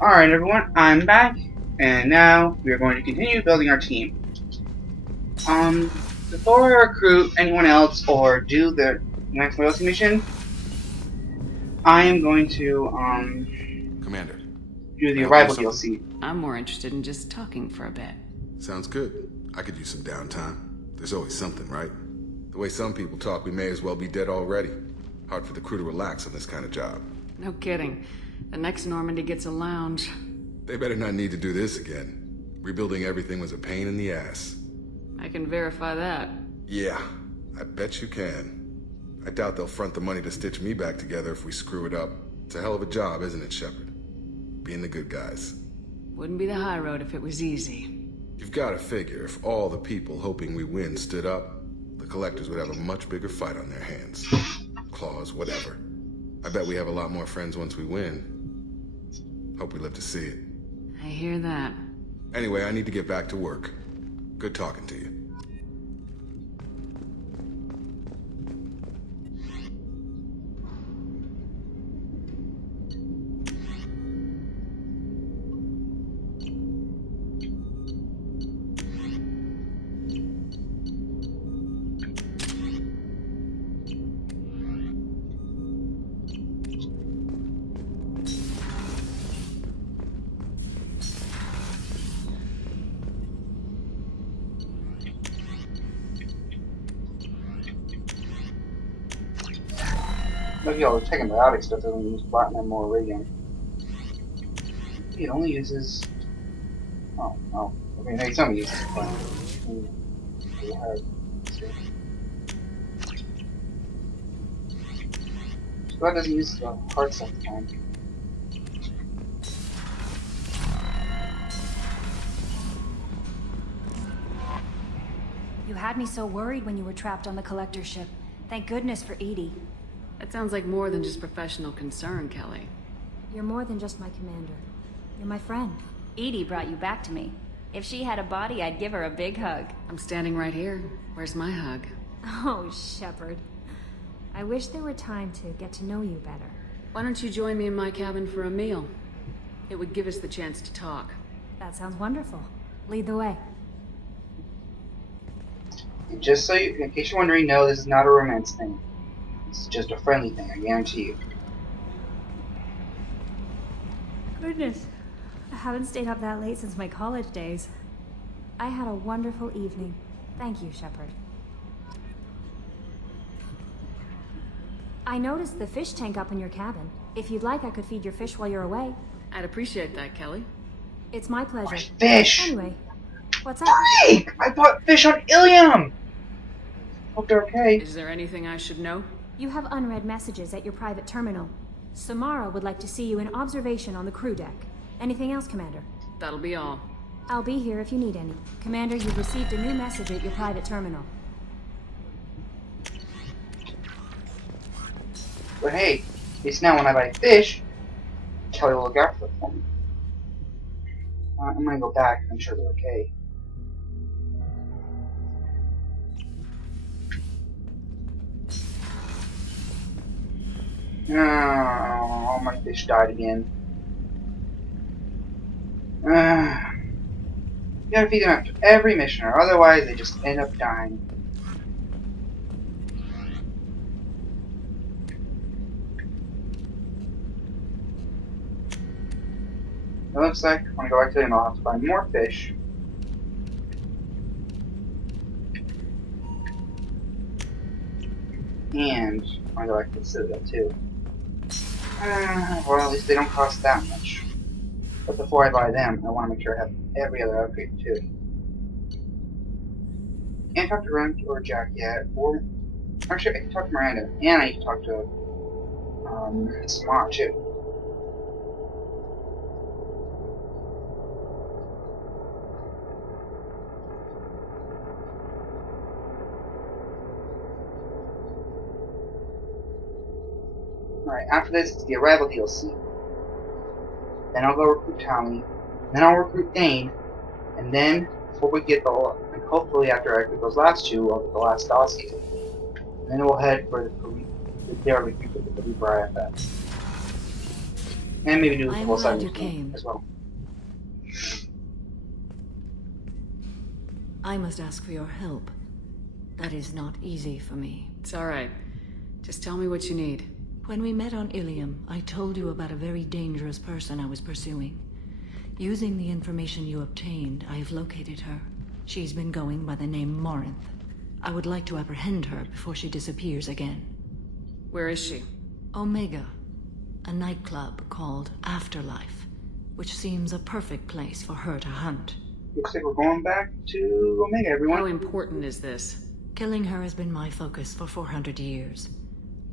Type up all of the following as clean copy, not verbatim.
Alright everyone, I'm back, and now we are going to continue building our team. Before I recruit anyone else or do the next loyalty mission, I am going to, Commander, do the may I arrival help you with something? DLC. I'm more interested in just talking for a bit. Sounds good. I could use some downtime. There's always something, right? The way some people talk, we may as well be dead already. Hard for the crew to relax on this kind of job. No kidding. The next Normandy gets a lounge. They better not need to do this again. Rebuilding everything was a pain in the ass. I can verify that. Yeah, I bet you can. I doubt they'll front the money to stitch me back together if we screw it up. It's a hell of a job, isn't it, Shepard? Being the good guys. Wouldn't be the high road if it was easy. You've got to figure if all the people hoping we win stood up, the collectors would have a much bigger fight on their hands. Claws, whatever. I bet we have a lot more friends once we win. Hope we live to see it. I hear that. Anyway, I need to get back to work. Good talking to you. Look at all the antibiotic stuff doesn't use platinum or radium. It only uses... Oh. Okay, no, some uses platinum. So that doesn't use the hard stuff time. You had me so worried when you were trapped on the collector ship. Thank goodness for Edie. That sounds like more than just professional concern, Kelly. You're more than just my commander. You're my friend. Edie brought you back to me. If she had a body, I'd give her a big hug. I'm standing right here. Where's my hug? Oh, Shepard. I wish there were time to get to know you better. Why don't you join me in my cabin for a meal? It would give us the chance to talk. That sounds wonderful. Lead the way. And just so you, in case you're wondering, no, this is not a romance thing. It's just a friendly thing, I guarantee you. Goodness. I haven't stayed up that late since my college days. I had a wonderful evening. Thank you, Shepard. I noticed the fish tank up in your cabin. If you'd like, I could feed your fish while you're away. I'd appreciate that, Kelly. It's my pleasure. Where's fish? Anyway, what's up? Freak! I bought fish on Ilium! Hope they're okay. Is there anything I should know? You have unread messages at your private terminal. Samara would like to see you in observation on the crew deck. Anything else, Commander? That'll be all. I'll be here if you need any. Commander, you've received a new message at your private terminal. But hey, at least now when I buy fish, Kelly will look after them for me. I'm gonna go back. I'm sure they're okay. Oh, all my fish died again. You gotta feed them after every mission, or otherwise they just end up dying. It looks like when I go back to them, I'll have to buy more fish. And I go back to the Citadel too. Well, at least they don't cost that much. But before I buy them, I want to make sure I have every other upgrade too. Can't talk to Rent or Jack yet, or actually I can talk to Miranda, and I need to talk to Samara too. Alright, after this is the Arrival DLC. Then I'll go recruit Tommy. Then I'll recruit Dane. And then, before we get the hopefully after I get those last two, I'll get the last dossier. And then we'll head for the daily creep with the Reaper IFS. And maybe do a I'm couple of glad you sightings came. as well. I must ask for your help. That is not easy for me. It's alright. Just tell me what you need. When we met on Ilium, I told you about a very dangerous person I was pursuing. Using the information you obtained, I have located her. She's been going by the name Morinth. I would like to apprehend her before she disappears again. Where is she? Omega, a nightclub called Afterlife, which seems a perfect place for her to hunt. Looks like we're going back to Omega, everyone. How important is this? Killing her has been my focus for 400 years.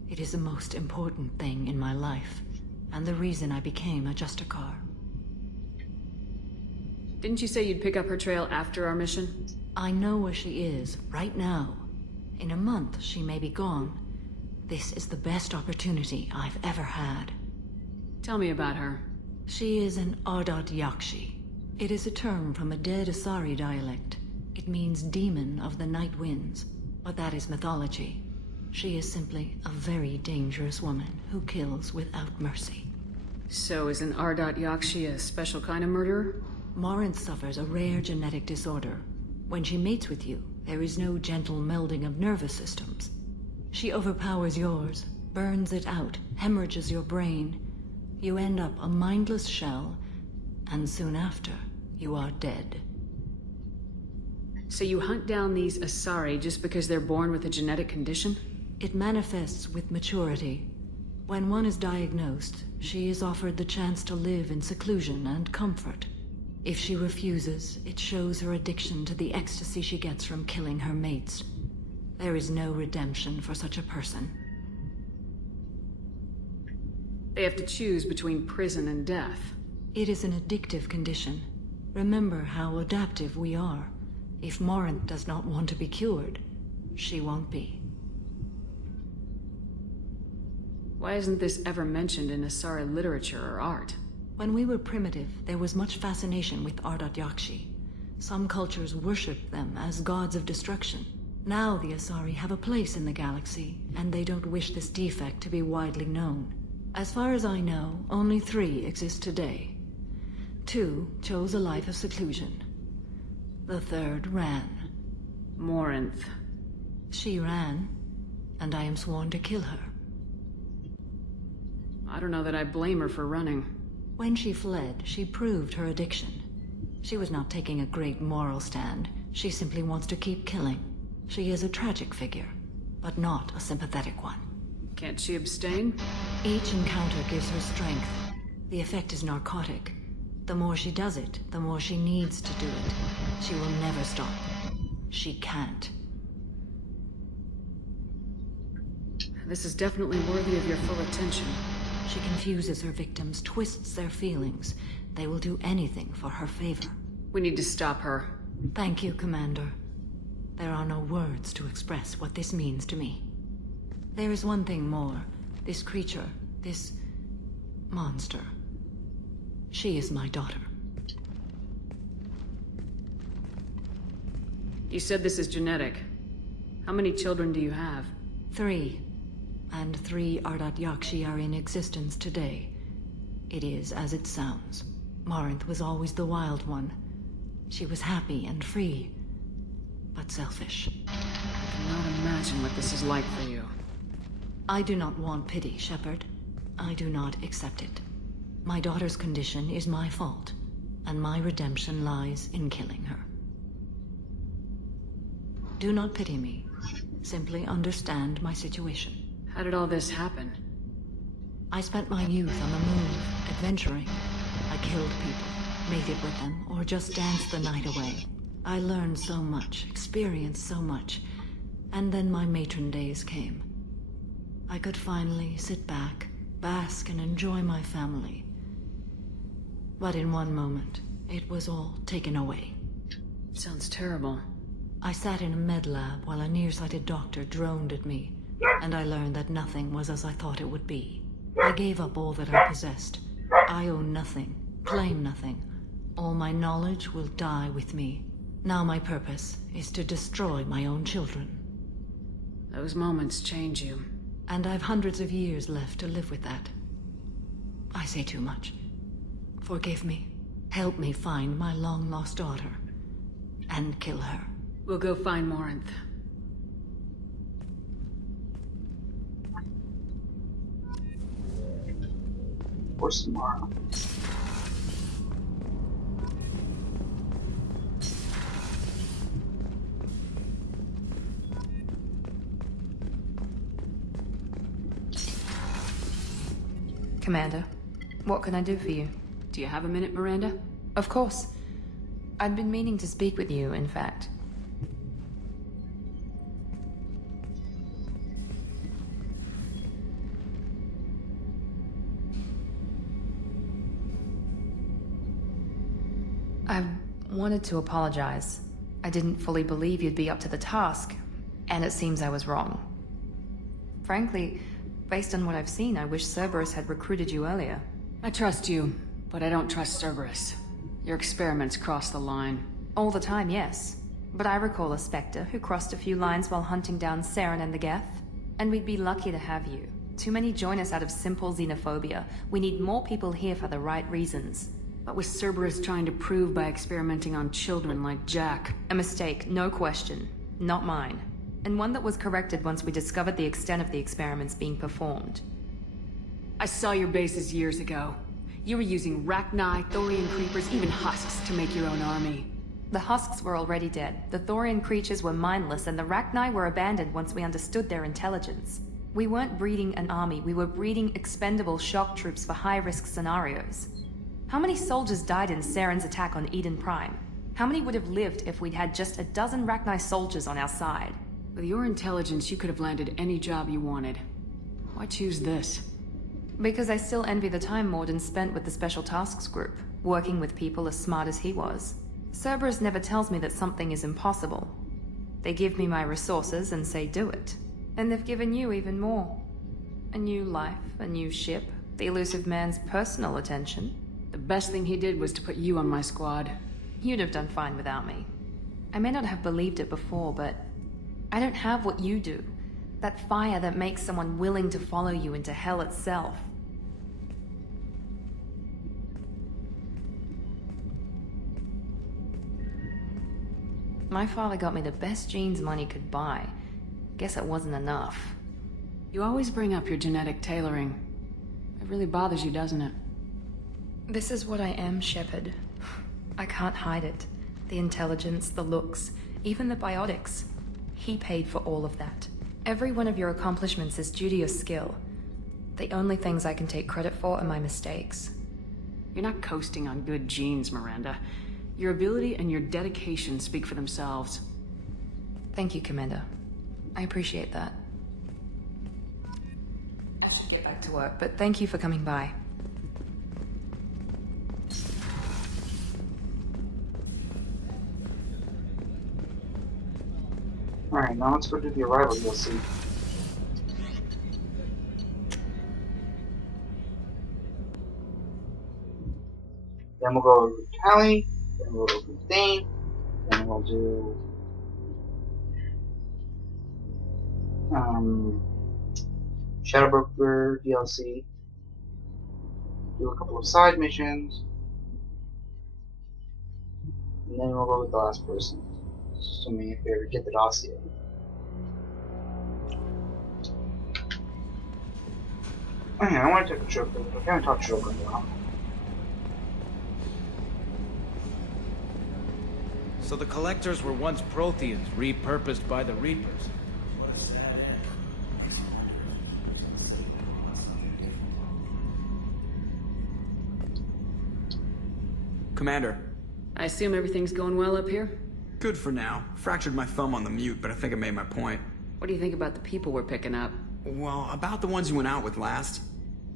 It is the most important thing in my life, and the reason I became a Justicar. Didn't you say you'd pick up her trail after our mission? I know where she is, right now. In a month, she may be gone. This is the best opportunity I've ever had. Tell me about her. She is an Ardat Yakshi. It is a term from a dead Asari dialect. It means demon of the night winds, but that is mythology. She is simply a very dangerous woman who kills without mercy. So is an Ardat Yakshi a special kind of murderer? Morinth suffers a rare genetic disorder. When she mates with you, there is no gentle melding of nervous systems. She overpowers yours, burns it out, hemorrhages your brain. You end up a mindless shell, and soon after, you are dead. So you hunt down these Asari just because they're born with a genetic condition? It manifests with maturity. When one is diagnosed, she is offered the chance to live in seclusion and comfort. If she refuses, it shows her addiction to the ecstasy she gets from killing her mates. There is no redemption for such a person. They have to choose between prison and death. It is an addictive condition. Remember how adaptive we are. If Morinth does not want to be cured, she won't be. Why isn't this ever mentioned in Asari literature or art? When we were primitive, there was much fascination with Ardat Yakshi. Some cultures worshipped them as gods of destruction. Now the Asari have a place in the galaxy, and they don't wish this defect to be widely known. As far as I know, only 3 exist today. 2 chose a life of seclusion. The 3rd ran. Morinth. She ran, and I am sworn to kill her. I don't know that I blame her for running. When she fled, she proved her addiction. She was not taking a great moral stand. She simply wants to keep killing. She is a tragic figure, but not a sympathetic one. Can't she abstain? Each encounter gives her strength. The effect is narcotic. The more she does it, the more she needs to do it. She will never stop. She can't. This is definitely worthy of your full attention. She confuses her victims, twists their feelings. They will do anything for her favor. We need to stop her. Thank you, Commander. There are no words to express what this means to me. There is one thing more. This creature, this monster. She is my daughter. You said this is genetic. How many children do you have? 3. And 3 Ardat Yakshi are in existence today. It is as it sounds. Morinth was always the wild one. She was happy and free, but selfish. I cannot imagine what this is like for you. I do not want pity, Shepard. I do not accept it. My daughter's condition is my fault, and my redemption lies in killing her. Do not pity me. Simply understand my situation. How did all this happen? I spent my youth on the move, adventuring. I killed people, mated with them, or just danced the night away. I learned so much, experienced so much, and then my matron days came. I could finally sit back, bask and enjoy my family. But in one moment, it was all taken away. Sounds terrible. I sat in a med lab while a nearsighted doctor droned at me, and I learned that nothing was as I thought it would be. I gave up all that I possessed. I own nothing, claim nothing. All my knowledge will die with me. Now my purpose is to destroy my own children. Those moments change you. And I've hundreds of years left to live with that. I say too much. Forgive me. Help me find my long-lost daughter. And kill her. We'll go find Morinth. Or Samara. Commander, what can I do for you? Do you have a minute, Miranda? Of course. I'd been meaning to speak with you, in fact. I wanted to apologize. I didn't fully believe you'd be up to the task, and it seems I was wrong. Frankly, based on what I've seen, I wish Cerberus had recruited you earlier. I trust you, but I don't trust Cerberus. Your experiments cross the line. All the time, yes. But I recall a Spectre who crossed a few lines while hunting down Saren and the Geth. And we'd be lucky to have you. Too many join us out of simple xenophobia. We need more people here for the right reasons. What was Cerberus trying to prove by experimenting on children like Jack? A mistake, no question. Not mine. And one that was corrected once we discovered the extent of the experiments being performed. I saw your bases years ago. You were using Rachni, Thorian creepers, even husks to make your own army. The husks were already dead. The Thorian creatures were mindless, and the Rachni were abandoned once we understood their intelligence. We weren't breeding an army, we were breeding expendable shock troops for high-risk scenarios. How many soldiers died in Saren's attack on Eden Prime? How many would have lived if we'd had just a dozen Rachni soldiers on our side? With your intelligence, you could have landed any job you wanted. Why choose this? Because I still envy the time Morden spent with the Special Tasks Group, working with people as smart as he was. Cerberus never tells me that something is impossible. They give me my resources and say do it. And they've given you even more. A new life, a new ship, the elusive man's personal attention. The best thing he did was to put you on my squad. You'd have done fine without me. I may not have believed it before, but I don't have what you do. That fire that makes someone willing to follow you into hell itself. My father got me the best genes money could buy. Guess it wasn't enough. You always bring up your genetic tailoring. It really bothers you, doesn't it? This is what I am, Shepard. I can't hide it. The intelligence, the looks, even the biotics. He paid for all of that. Every one of your accomplishments is due to your skill. The only things I can take credit for are my mistakes. You're not coasting on good genes, Miranda. Your ability and your dedication speak for themselves. Thank you, Commander. I appreciate that. I should get back to work, but thank you for coming by. Alright, now let's go to the arrival DLC. Then we'll go over to Tally, then we'll go over to Dane, then we'll do Shadowbroker DLC, do a couple of side missions, and then we'll go with the last person, assuming if we ever get the dossier. Okay, I want to take a trip, but I haven't talked to Joker in a while. So the Collectors were once Protheans, repurposed by the Reapers. What a sad end. Commander. I assume everything's going well up here? Good for now. Fractured my thumb on the mute, but I think I made my point. What do you think about the people we're picking up? Well, about the ones you went out with last.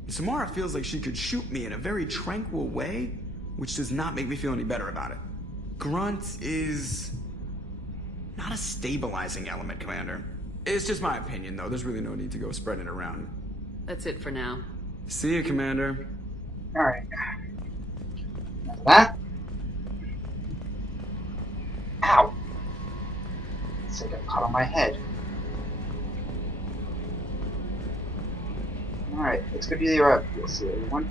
Samara feels like she could shoot me in a very tranquil way, which does not make me feel any better about it. Grunt is not a stabilizing element, Commander. It's just my opinion, though. There's really no need to go spreading it around. That's it for now. See you, Commander. Alright. After that, Ow! It's like I got on my head. Alright, let's go do the you'll see everyone.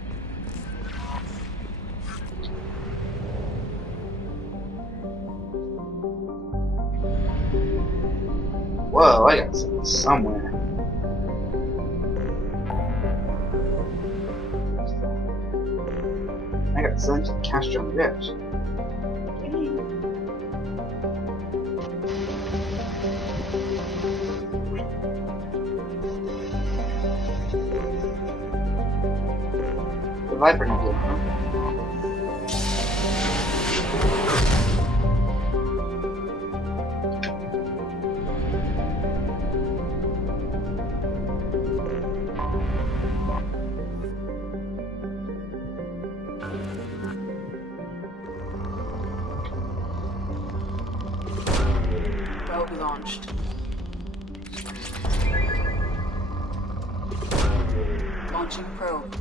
Whoa, I got something somewhere. I got something to cast on rift. The Viper Nebula. Probe launched. Launching probe.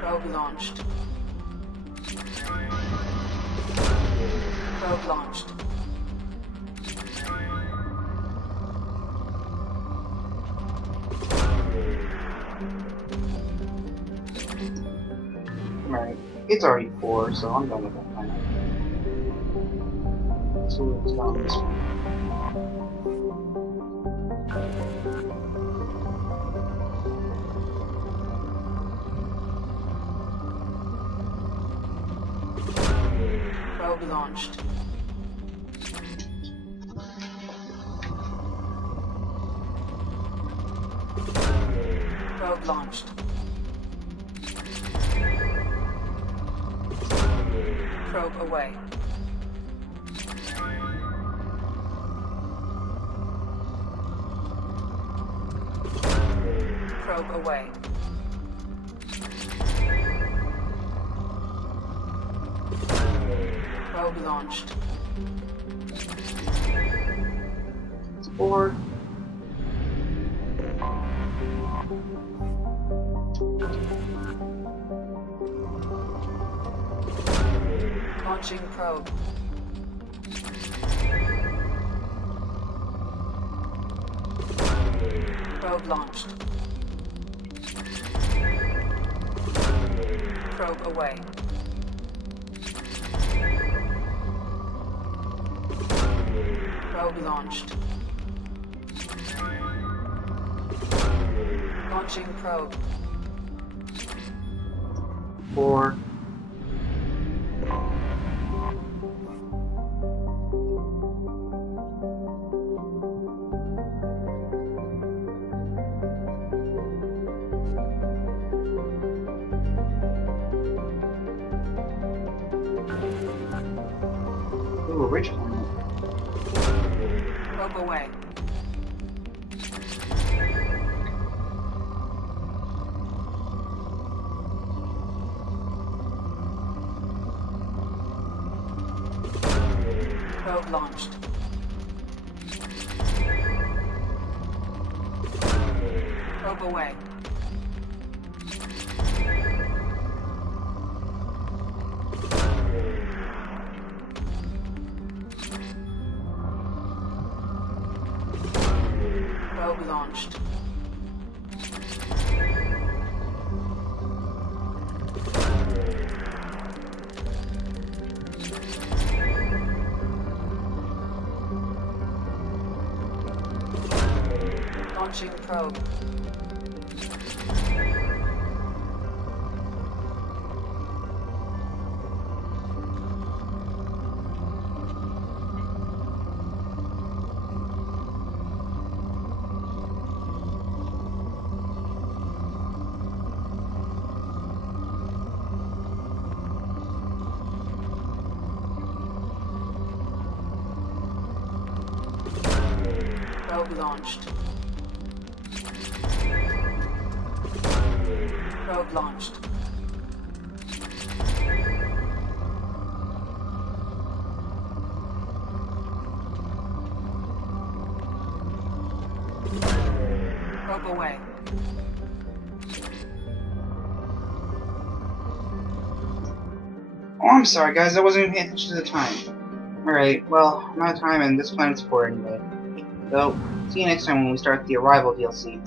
Probe launched. Probe launched. Right. It's already 4, so I'm done with that planet. So let's go on this one. Probe launched. Probe launched. Probe away. Probe away. Probe launched. It's 4. Launching probe. Probe launched. Probe away. Probe launched. Launching probe. 4. Ooh, a rich planet. Probe away. Probe launched. Probe away. Probe launched. Launching probe. Probe launched. Probe launched. Rope away. Oh, I'm sorry, guys. I wasn't even paying attention to the time. Alright, well, I'm out of time, and this planet's poor anyway. So, see you next time when we start the Arrival DLC.